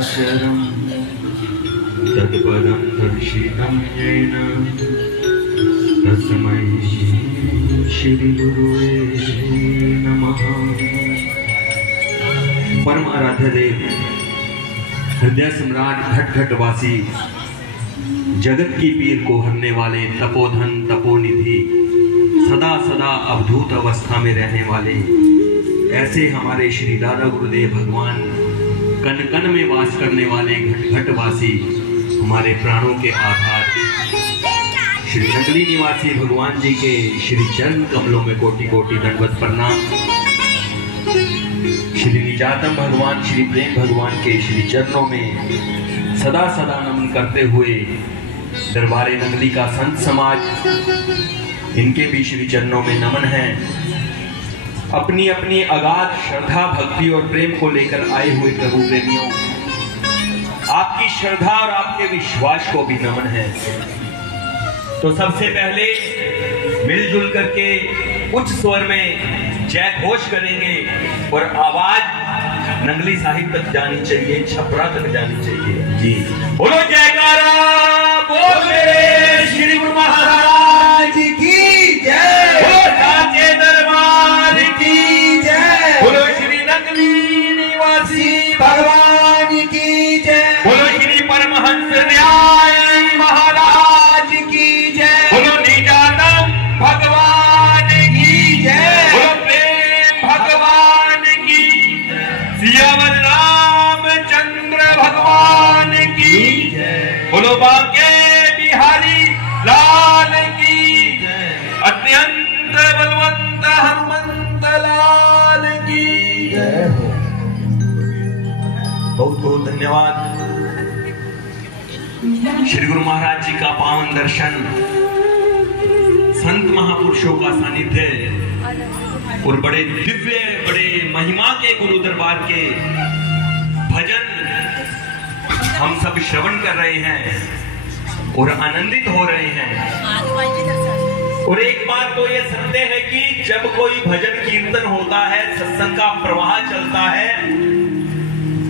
चराचरं तत्पदं दर्शितं येन तस्मै श्री गुरुवे नमः। परम आराध्य देव हृदय सम्राट घट घटवासी जगत की पीर को हरने वाले तपोधन तपोनिधि सदा सदा अवधूत अवस्था में रहने वाले ऐसे हमारे श्री दादा गुरुदेव भगवान कन कन में वास करने वाले घट घटवासी हमारे प्राणों के आधार श्री नगली निवासी भगवान जी के श्री चरण कमलों में कोटि कोटि दंडवत प्रणाम। श्री निजातम भगवान श्री प्रेम भगवान के श्री चरणों में सदा सदा नमन करते हुए दरबारे नगली का संत समाज इनके भी श्री चरणों में नमन है। अपनी अपनी अगाध श्रद्धा भक्ति और प्रेम को लेकर आए हुए प्रभु प्रेमियों, आपकी श्रद्धा और आपके विश्वास को भी नमन है। तो सबसे पहले मिलजुल करके उच्च स्वर में जय घोष करेंगे और आवाज नगली साहिब तक जानी चाहिए, छपरा तक जानी चाहिए। जी बोलो जयकारा, बोले श्री गुरु महाराज की जय, बोलो साचे दरबार की जय, बोलो श्री नगली निवासी भगवान की जय, बोलो श्री परमहंस न्याय महाराज की जय, बोलो निजातम भगवान की जय, बोलो प्रेम भगवान की, सियावर रामचंद्र भगवान की जय, बोलो बांके बिहारी लाल की जय, अत्यंत बलवंत हनुमंत लाल की जय। बहुत बहुत धन्यवाद। श्री गुरु महाराज जी का पावन दर्शन, संत महापुरुषों का सानिध्य और बड़े दिव्य बड़े महिमा के गुरु दरबार के भजन हम सब श्रवण कर रहे हैं और आनंदित हो रहे हैं। और एक बात तो ये सत्य है कि जब कोई भजन कीर्तन होता है, सत्संग का प्रवाह चलता है,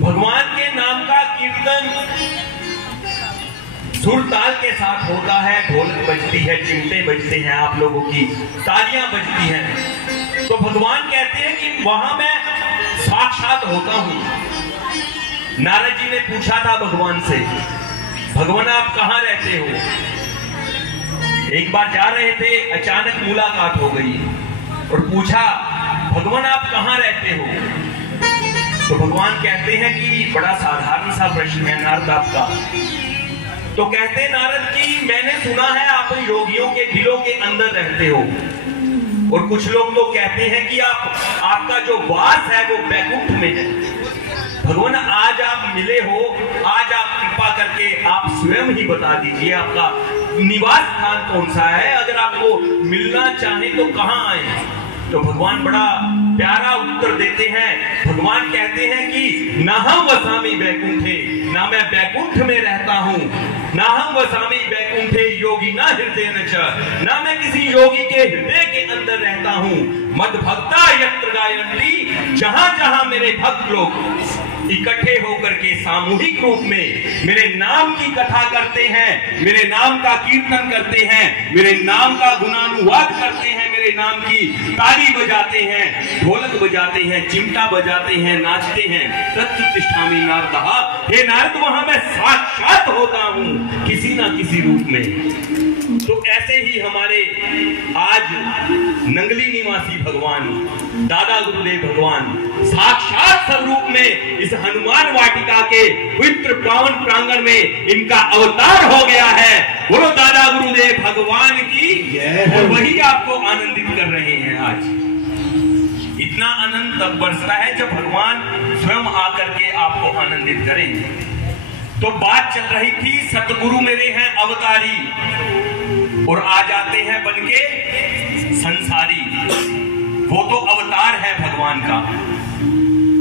भगवान के नाम का कीर्तन सुर ताल के साथ होता है, ढोलक बजती है, चिमटे बजते हैं, आप लोगों की तालियां बजती हैं, तो भगवान कहते हैं कि वहां मैं साक्षात होता हूं। नारद जी ने पूछा था भगवान से, भगवान आप कहां रहते हो? एक बार जा रहे थे, अचानक मुलाकात हो गई और पूछा भगवान आप कहां रहते हो? तो भगवान कहते हैं कि बड़ा साधारण सा प्रश्न है नारद आपका। तो कहते नारद कि मैंने सुना है आप योगियों के दिलों के अंदर रहते हो, और कुछ लोग तो कहते हैं कि आपका जो वास है वो बैकुंठ में है। भगवान आज आप मिले हो, आज आप कृपा करके आप स्वयं ही बता दीजिए आपका निवास स्थान कौन सा है, अगर आपको मिलना चाहे तो कहां आए? तो भगवान बड़ा प्यारा उत्तर देते हैं। भगवान कहते हैं कि ना हम वसामी बैकुंठे, ना मैं बैकुंठ में रहता हूं, ना हम वसामी बैकुंठे योगी ना हृदय न च, ना मैं किसी योगी के हृदय के अंदर रहता हूं। मद भक्ता यत्र गायन्ति, जहां जहां मेरे भक्त लोग इकट्ठे होकर के सामूहिक रूप में मेरे नाम की कथा करते हैं, मेरे नाम का कीर्तन करते हैं, मेरे नाम का गुणानुवाद करते हैं, मेरे नाम की ताली बजाते हैं, ढोलक बजाते हैं, चिमटा बजाते हैं, नाचते हैं, तत्तिष्ठामि नारदः, हे नारद वहां मैं साक्षात होता हूं किसी ना किसी रूप में। तो ऐसे ही हमारे आज नंगली निवासी भगवान दादा गुरुदेव भगवान साक्षात स्वरूप में इस हनुमान वाटिका के पवित्र पावन प्रांगण में इनका अवतार हो गया है। बोलो दादा गुरुदेव भगवान की जय। और वही आपको आनंदित कर रहे हैं। आज इतना आनंद तब बरसता है जब भगवान स्वयं आकर के आपको आनंदित करेंगे। तो बात चल रही थी सतगुरु मेरे हैं अवतारी और आ जाते हैं बनके संसारी। वो तो अवतार है भगवान का,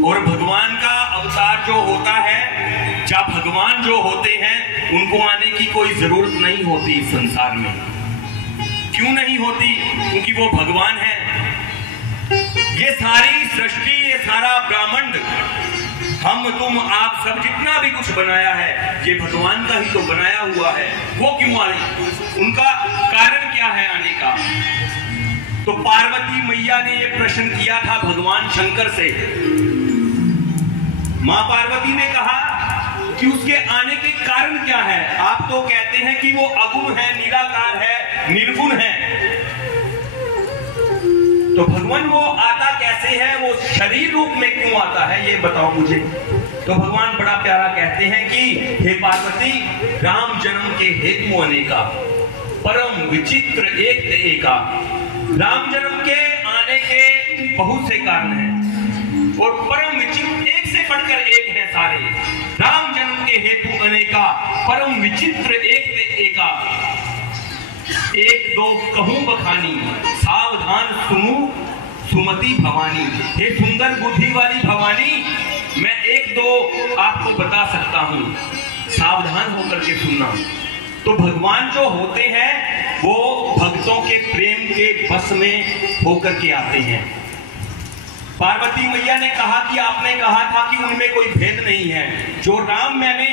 और भगवान का अवतार जो होता है, या भगवान जो होते हैं उनको आने की कोई जरूरत नहीं होती इस संसार में। क्यों नहीं होती? क्योंकि वो भगवान है। ये सारी सृष्टि, ये सारा ब्रह्मांड, हम तुम आप सब जितना भी कुछ कुछ बनाया है, ये भगवान का ही तो बनाया हुआ है, वो क्यों आए? उनका कारण क्या है आने का? तो पार्वती मैया ने ये प्रश्न किया था भगवान शंकर से। मां पार्वती ने कहा कि उसके आने के कारण क्या है? आप तो कहते हैं कि वो अगुण है, निराकार है, निर्गुण है, तो भगवान वो आता कैसे है? वो शरीर रूप में क्यों आता है, ये बताओ मुझे। तो भगवान बड़ा प्यारा कहते हैं कि हे पार्वती, राम जन्म के हेतु अनेका, परम विचित्र एक एका। राम जन्म के आने के बहुत से कारण हैं और परम विचित्र एक से बढ़कर एक है सारे। राम जन्म के हेतु अनेका, परम विचित्र एक से एका। एक दो कहूं बखानी, सावधान सुनू सुमति भवानी। हे सुंदर बुद्धि वाली भवानी, मैं एक दो आपको बता सकता हूं, सावधान होकर के सुनना। तो भगवान जो होते हैं वो भक्तों के प्रेम के बस में होकर के आते हैं। पार्वती मैया ने कहा कि आपने कहा था कि उनमें कोई भेद नहीं है। जो राम मैंने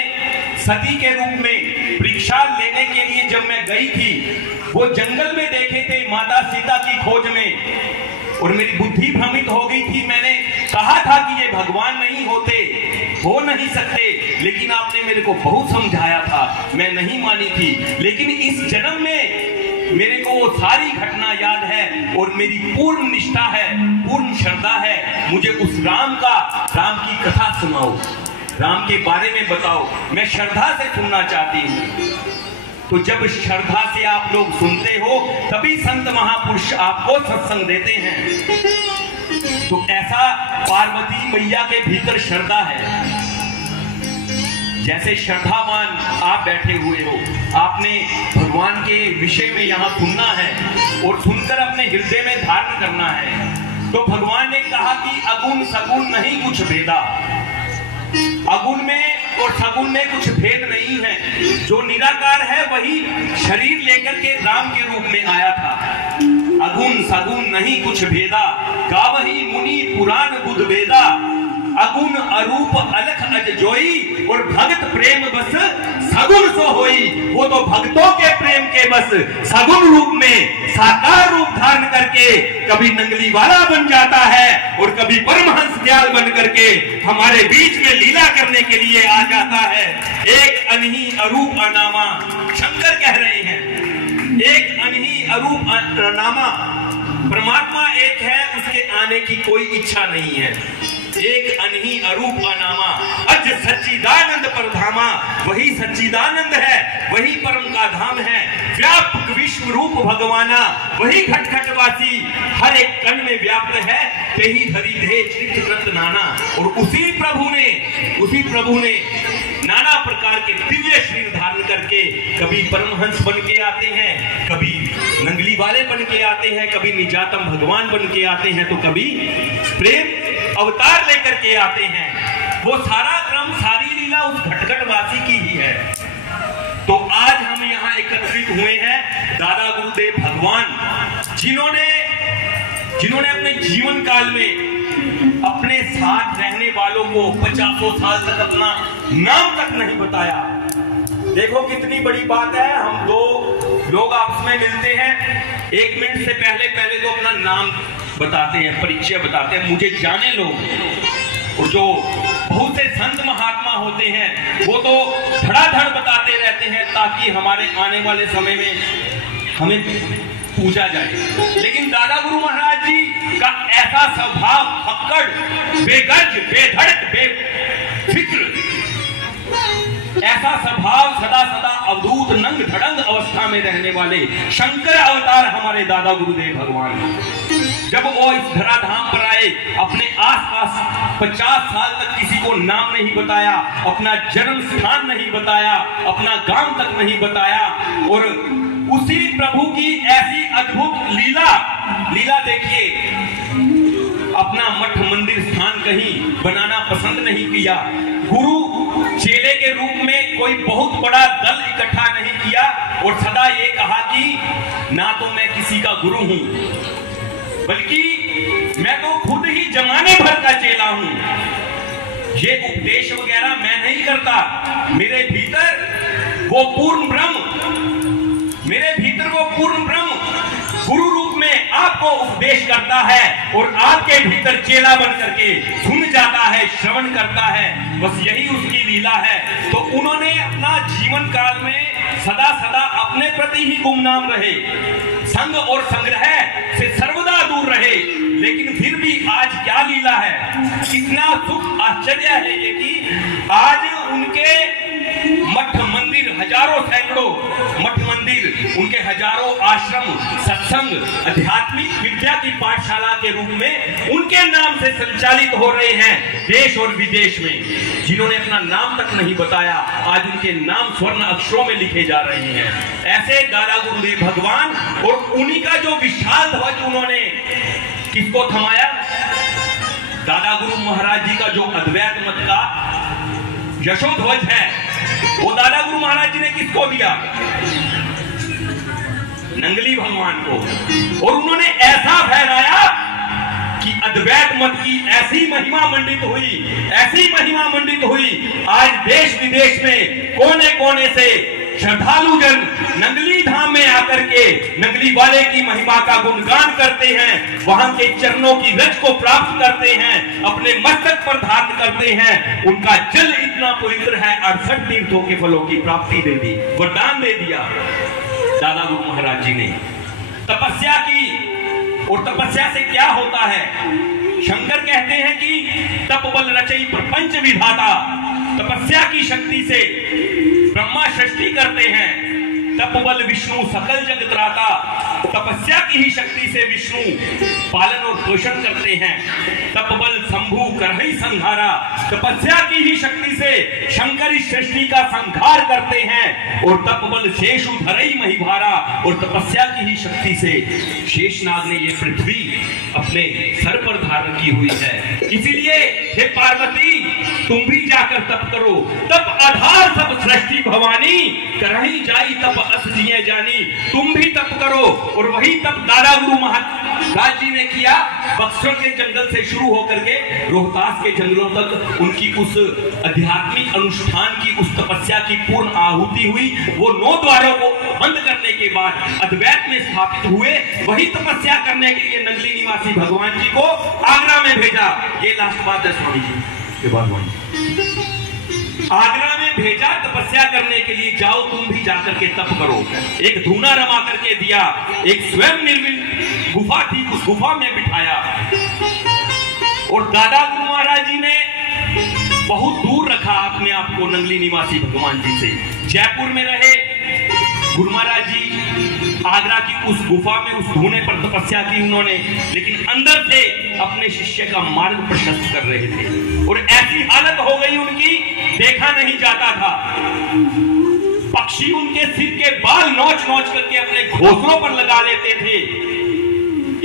सती के रूप में परीक्षा लेने के लिए जब मैं गई थी, वो जंगल में देखे थे माता सीता की खोज में, और मेरी बुद्धि भ्रमित हो गई थी। मैंने कहा था कि ये भगवान नहीं होते, हो नहीं सकते, लेकिन आपने मेरे को बहुत समझाया था, मैं नहीं मानी थी। लेकिन इस जन्म में मेरे को वो सारी घटना याद है और मेरी पूर्ण निष्ठा है, पूर्ण श्रद्धा है। मुझे उस राम की कथा सुनाओ, राम के बारे में बताओ, मैं श्रद्धा से सुनना चाहती हूँ। तो जब श्रद्धा से आप लोग सुनते हो तभी संत महापुरुष आपको सत्संग देते हैं। तो ऐसा पार्वती मैया के भीतर श्रद्धा है। जैसे श्रद्धावान आप बैठे हुए हो, आपने भगवान के विषय में यहाँ सुनना है और सुनकर अपने हृदय में धारण करना है। तो भगवान ने कहा कि अगुण सगुण नहीं कुछ भेदा। अगुण में और सगुण में कुछ भेद नहीं है। जो निराकार है वही शरीर लेकर के राम के रूप में आया था। अगुण सगुण नहीं कुछ भेदा, गावही मुनि पुराण बुध वेदा। अगुण अरूप अलख अज जोई, और भगत प्रेम बस सगुण सो होई। वो तो भक्तों के प्रेम के बस सगुण रूप में साकार रूप धारण करके कभी नंगली वाला बन जाता है और कभी परमहंस दयाल बन करके हमारे बीच में लीला करने के लिए आ जाता है। एक अनही अरूप अनामा, शंकर कह रहे हैं, एक अनही अरूप अनामा। परमात्मा एक है, उसके आने की कोई इच्छा नहीं है। एक अनही अरूप अनामा, अज सच्चिदानंद परधामा। वही सच्चिदानंद है, वही परम का धाम है। व्यापक विश्व रूप भगवाना, वही घट घटवासी हर एक कण में व्याप्त है। तेही धरी धे चित्त कृत नाना। और उसी प्रभु ने नाना प्रकार के दिव्य शरीर धारण करके कभी परमहंस बन के आते हैं, कभी नंगली वाले बन के आते हैं, कभी निजातम भगवान बन के आते हैं, तो कभी प्रेम अवतार लेकर के आते हैं। वो सारा क्रम, सारी लीला उस घटघटवासी की ही है। तो आज हम यहाँ एकत्रित हुए हैं दादा गुरुदेव भगवान, जिन्होंने अपने जीवन काल में अपने साथ रहने वालों को 50 साल तक अपना नाम तक नहीं बताया। देखो कितनी बड़ी बात है। हम दो लोग आपस में मिलते हैं, 1 मिनट से पहले तो अपना नाम बताते हैं, परिचय बताते हैं, मुझे जाने लो। और जो बहुत से संत महात्मा होते हैं वो तो धड़ाधड़ बताते रहते हैं ताकि हमारे आने वाले समय में हमें पूजा जाए। लेकिन दादा गुरु महाराज जी का ऐसा स्वभाव, फक्कड़, बेगर्ज, बेधड़क, बेफिक्र, ऐसा स्वभाव, सदा सदा अवधूत नंग धड़ंग अवस्था में रहने वाले शंकर अवतार हमारे दादा गुरुदेव भगवान। जब वो इस धराधाम पर आए, अपने आसपास 50 साल तक किसी को नाम नहीं बताया, अपना जन्म स्थान नहीं बताया, अपना गांव तक नहीं बताया, और उसी प्रभु की ऐसी अद्भुत लीला देखिए, अपना मठ मंदिर स्थान कहीं बनाना पसंद नहीं किया। गुरु चेले के रूप में कोई बहुत बड़ा दल इकट्ठा नहीं किया और सदा ये कहा कि ना तो मैं किसी का गुरु हूं, बल्कि मैं तो खुद ही जमाने भर का चेला हूं। ये उपदेश वगैरह मैं नहीं करता, मेरे भीतर वो पूर्ण ब्रह्म, मेरे भीतर वो पूर्ण ब्रह्म गुरु रूप में आपको उपदेश करता है और आपके भीतर चेला बन करके सुन जाता है, श्रवण करता है। बस यही उसकी लीला है। तो उन्होंने अपना जीवन काल में सदा सदा अपने प्रति ही गुमनाम रहे, संग और संग्रह से सर्वदा दूर रहे, लेकिन फिर भी आज क्या लीला है, कितना सुख आश्चर्य है ये कि आज उनके मठ मंदिर, हजारों सैकड़ों मठ मंदिर, उनके हजारों आश्रम, सत्संग, आध्यात्मिक विद्या की पाठशाला के रूप में उनके नाम से संचालित हो रहे हैं देश और विदेश में। जिन्होंने अपना नाम तक नहीं बताया, आज उनके नाम स्वर्ण अक्षरों में लिखे जा रहे हैं। ऐसे दादा गुरुदेव भगवान, और उन्हीं का जो विशाल ध्वज उन्होंने किसको थमाया, दादा गुरु महाराज जी का जो अद्वैत मत का यशोध्वज है, वो दादा गुरु महाराज जी ने किसको दिया, नंगली भगवान को। और उन्होंने ऐसा फहराया कि अद्वैत मत की ऐसी महिमा मंडित हुई, ऐसी महिमा मंडित हुई, आज देश विदेश में कोने कोने से श्रद्धालु जन नंगली धाम में आकर के नंगली वाले की महिमा का गुणगान करते हैं, वहां के चरणों की रज को प्राप्त करते हैं, अपने मस्तक पर धारण करते हैं। उनका जल इतना पवित्र है, 68 तीर्थों के फलों की प्राप्ति दे दी, वरदान दे दिया दादा गुरु महाराज जी ने। तपस्या की, और तपस्या से क्या होता है, शंकर कहते हैं कि तप बल रचई प्रपंच विधाता। तपस्या की शक्ति से ब्रह्मा सृष्टि करते हैं, तप बल विष्णु सकल जग त्राता। तपस्या की ही शक्ति से विष्णु पालन और पोषण करते हैं, तप बल शंभु करहि संहारा। तपस्या की ही शक्ति से शंकर इस सृष्टि का संहार करते हैं, और तप बल शेषु धरई महिभारा। और तपस्या की ही शक्ति से शेषनाग ने ये पृथ्वी अपने सर पर धारण की हुई है। इसीलिए हे पार्वती, तुम भी जाकर तप करो, तप आधार सब सृष्टि भवानी, करही जाई तप अस जिये जानी। तुम भी तप करो, और वही तप दादा गुरु महाराज जी ने किया। बक्सर के जंगल से शुरू होकर के रोहतास के जंगलों तक उनकी उस आध्यात्मिक अनुष्ठान की, उस तपस्या की पूर्ण आहुति हुई। वो 9 द्वारों को बंद करने के बाद अद्वैत में स्थापित हुए। वही तपस्या करने के लिए नंगली निवासी भगवान जी को आगरा में भेजा। ये लास्ट बात है स्वामी जी के बाद, आगरा में भेजा तपस्या करने के लिए, जाओ तुम भी जाकर के तप करो। एक धूना रमा करके दिया, एक स्वयं निर्मित गुफा थी, उस गुफा में बिठाया। और दादा गुरु महाराज जी ने बहुत दूर रखा अपने आप को नंगली निवासी भगवान जी से। जयपुर में रहे गुरु महाराज जी, आगरा की उस गुफा में उस धूने पर तपस्या की उन्होंने, लेकिन अंदर से अपने शिष्य का मार्ग प्रशस्त कर रहे थे। और ऐसी हालत हो गई उनकी, देखा नहीं जाता था। पक्षी उनके सिर के बाल नोच नोच करके अपने घोंसलों पर लगा लेते थे।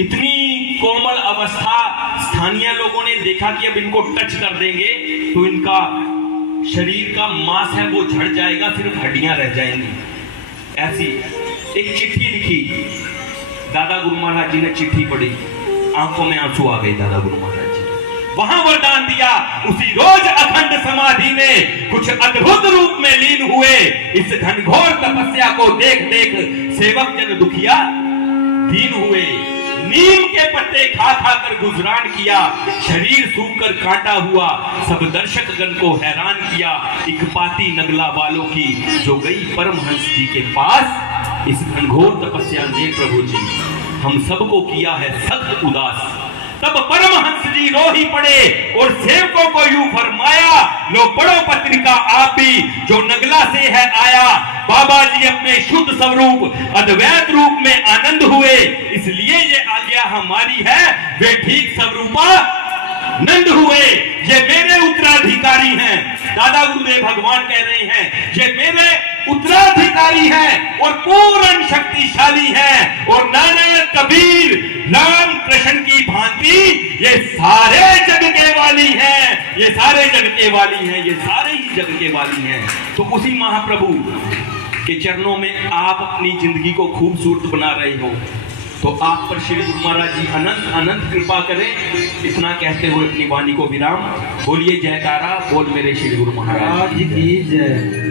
इतनी कोमल अवस्था। स्थानीय लोगों ने देखा कि अब इनको टच कर देंगे तो इनका शरीर का मांस है वो झड़ जाएगा, सिर्फ हड्डियां रह जाएंगी। ऐसी एक चिट्ठी लिखी, दादा गुरु महाराज जी ने चिट्ठी पढ़ी, आंखों में आंसू आ गए दादा गुरु महाराज जी। वहां वरदान दिया, उसी रोज अखंड समाधि में कुछ अद्भुत रूप में लीन हुए। इस घनघोर तपस्या को देख देख सेवक जन दुखिया दीन हुए। नीम के पत्ते खा खा कर गुजरान किया, शरीर सूख कर कांटा हुआ, सब दर्शक गण को हैरान किया। एक पाती नगला वालों की जो गई परमहंस जी के पास, इस घनघोर तपस्या ने प्रभु जी हम सबको किया है सख्त उदास। तब परमहंस जी रो ही पड़े और सेवकों को यूं फरमाया, लो पढ़ो पत्रिका आप भी जो नगला से है आया। बाबा जी अपने शुद्ध स्वरूप अद्वैत रूप में आनंद हुए, इसलिए ये आज्ञा हमारी है, वे ठीक स्वरूपा नंद हुए। ये मेरे उत्तराधिकारी हैं, दादा गुरुदेव भगवान कह रहे हैं, ये मेरे उत्तराधिकारी हैं और पूर्ण शक्तिशाली हैं। और नानक कबीर राम कृष्ण की भांति ये सारे जग के वाली हैं, ये सारे जग के वाली हैं, ये सारे ही जग के वाली हैं। तो उसी महाप्रभु के चरणों में आप अपनी जिंदगी को खूबसूरत बना रहे हो। तो आप पर श्री गुरु महाराज जी अनंत अनंत कृपा करें। इतना कहते हुए अपनी वाणी को विराम। बोलिए जयकारा बोल मेरे श्री गुरु महाराज की जय।